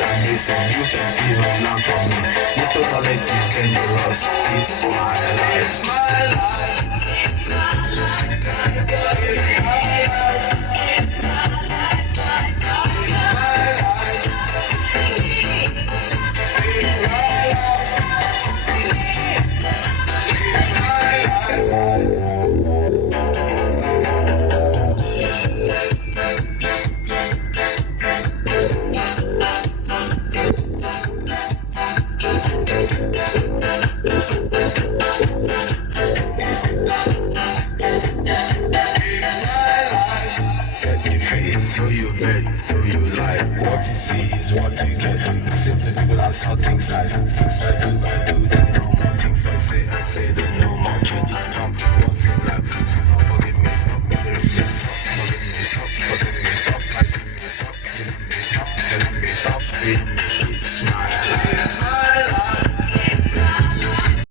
And listen, you can even learn from me. Little knowledge is dangerous. It's my life. It's my life. It's my life. It's my life. It's my life. It's my life. It's my set me free, so you bet, so you lie. What you see is what you get. Listen to people that's how things like. Things I do the normal. Things I say the normal. Changes come once in life.